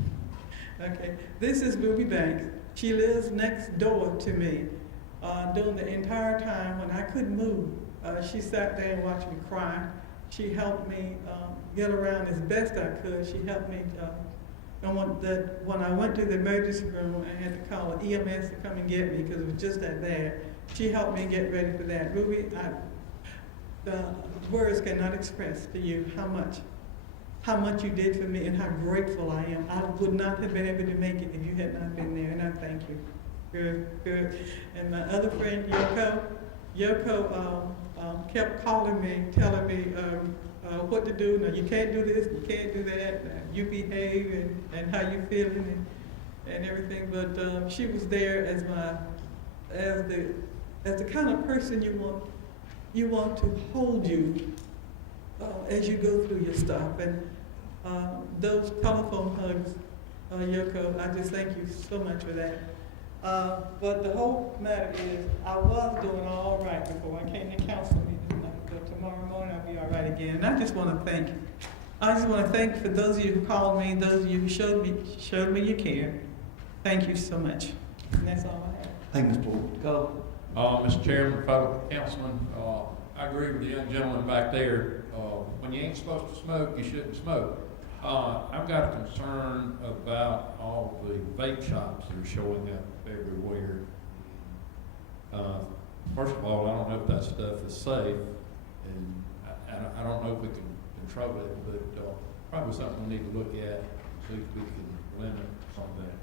Okay, this is Ruby Banks. She lives next door to me. During the entire time when I couldn't move, she sat there and watched me cry. She helped me get around as best I could. She helped me. When I went to the emergency room, I had to call an EMS to come and get me because it was just that bad. She helped me get ready for that. Ruby, the words cannot express to you how much you did for me and how grateful I am. I would not have been able to make it if you had not been there, and I thank you. Good. And my other friend, Yoko kept calling me, telling me what to do. Now, you can't do this, you can't do that, you behave, and how you feeling, and everything. But she was there as the kind of person you want to hold you as you go through your stuff. And those telephone hugs, Yoko, I just thank you so much for that. But the whole matter is, I was doing all right before I came to council meeting tonight, but tomorrow morning I'll be all right again. And I just want to thank you. I just want to thank for those of you who called me, those of you who showed me you care. Thank you so much. And that's all I have. Thank you, Ms. Floyd. Go. Mr. Chairman, fellow councilman, I agree with the young gentleman back there. When you ain't supposed to smoke, you shouldn't smoke. I've got a concern about all the vape shops that are showing up everywhere. First of all, I don't know if that stuff is safe, and I don't know if we can control it, but probably something we need to look at, see if we can limit some of that.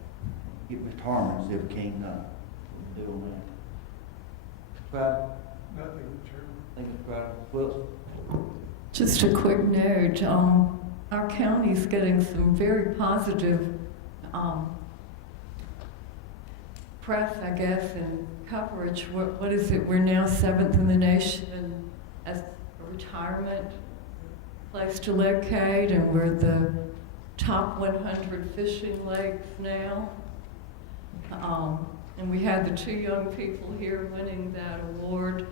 Get Mr. Harmon, see if we can do on that. Crowder? Nothing, Chairman. Thank you, Crowder. Wilson? Just a quick note, our county's getting some very positive press, I guess, and coverage. What is it? We're now 7th in the nation as a retirement place to locate, and we're the top 100 fishing lakes now. And we had the 2 young people here winning that award.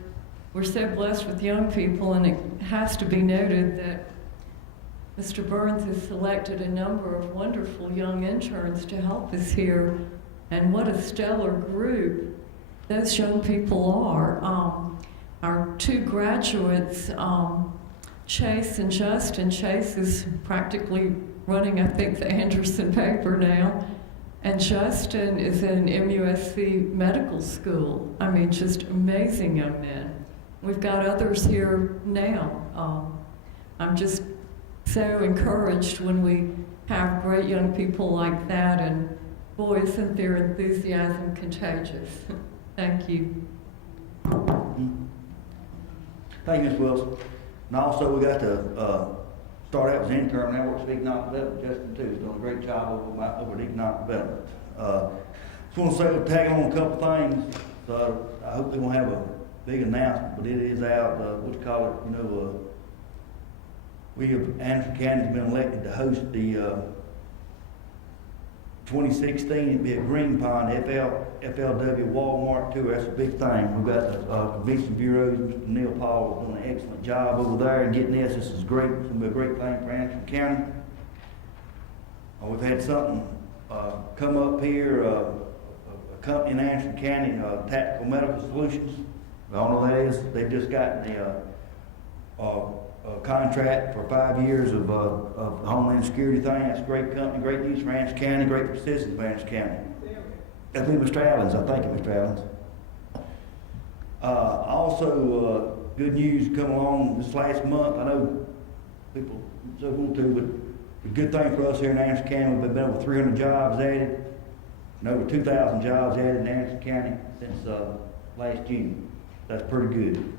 We're so blessed with young people, and it has to be noted that Mr. Burns has selected a number of wonderful young interns to help us here, and what a stellar group those young people are. Our 2 graduates, Chase and Justin. Chase is practically running, I think, the Anderson paper now, and Justin is in MUSC Medical School. I mean, just amazing young men. We've got others here now. I'm just so encouraged when we have great young people like that, and boy, isn't their enthusiasm contagious. Thank you. Thank you, Ms. Wilson. And also, we got the started out as an intern, now works at economic development. Justin too, is doing a great job over at economic development. Just want to say, we'll tag on a couple things. So I hope they won't have a big announcement, but it is out, we have, Anderson County's been elected to host the 2016, it'd be at Green Pond, FLW Walmart tour. That's a big thing. We've got the convention bureaus, Mr. Neil Paul is doing an excellent job over there and getting this. This is great. It's going to be a great thing for Anderson County. We've had something come up here, a company in Anderson County, Tactical Medical Solutions. I don't know what that is. They've just gotten a contract for 5 years of Homeland Security thing. That's a great company, great news for Anderson County, great for citizens of Anderson County. That'd be Mr. Allen's, I think, Mr. Allen's. Also, good news come along this last month. I know people don't want to, but a good thing for us here in Anderson County. We've been over 300 jobs added, and over 2,000 jobs added in Anderson County since last June. That's pretty good.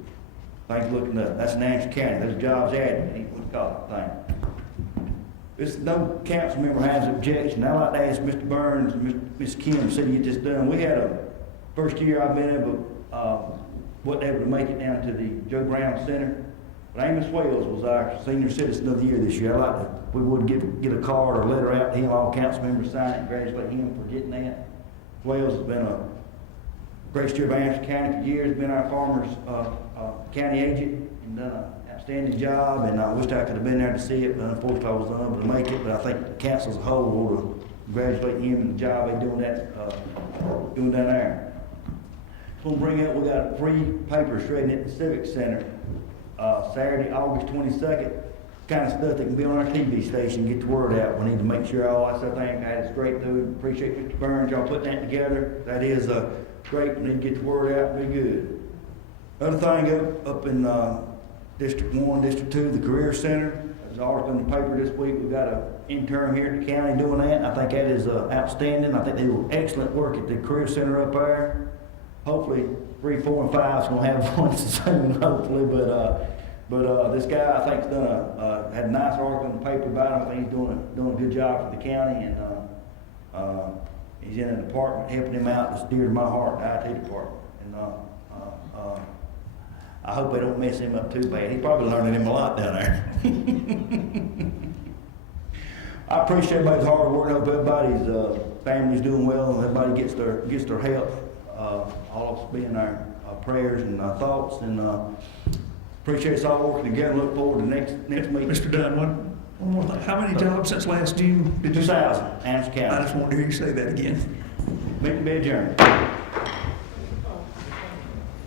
Thanks for looking up. That's in Anderson County. There's jobs added. Ain't what you call it thing. If no council member has objection, I'd like to ask Mr. Burns and Ms. Kim said to get this done. We had a first year I've been able, wasn't able to make it down to the Joe Brown Center. But Amos Wells was our senior citizen of the year this year. I'd like to, we would get a card or a letter out to him, all council members sign it, and congratulate him for getting that. Wells has been a great steward of Anderson County for years, been our farmer's county agent, and done an outstanding job, and I wished I could have been there to see it, but unfortunately I was unable to make it. But I think the council as a whole ought to congratulate him and the job they're doing doing down there. Just want to bring up, we got free paper shredding at the Civic Center Saturday, August 22nd. Kind of stuff that can be on our TV station, get the word out. We need to make sure all that stuff ain't got it straight through. Appreciate Mr. Burns, y'all putting that together. That is great. We need to get the word out and be good. Other thing up in District 1, District 2, the Career Center. There's an article in the paper this week. We've got an intern here at the county doing that. And I think that is outstanding. I think they do excellent work at the Career Center up there. Hopefully 3, 4, and 5 is going to have one soon, hopefully. But this guy, I think, has done had a nice article in the paper about him. I think he's doing a good job for the county, and he's in a department helping him out that's dear to my heart, the IT department. And I hope they don't mess him up too bad. He's probably learning him a lot down there. I appreciate everybody's hard work. I hope everybody's family's doing well and everybody gets their health. All of us being our prayers and our thoughts, and appreciate us all working together. Look forward to next meeting. Mr. Dunn, one more thing. How many jobs since last June did you say? 2,000, Anderson County. I just wanted to hear you say that again. Meeting be adjourned.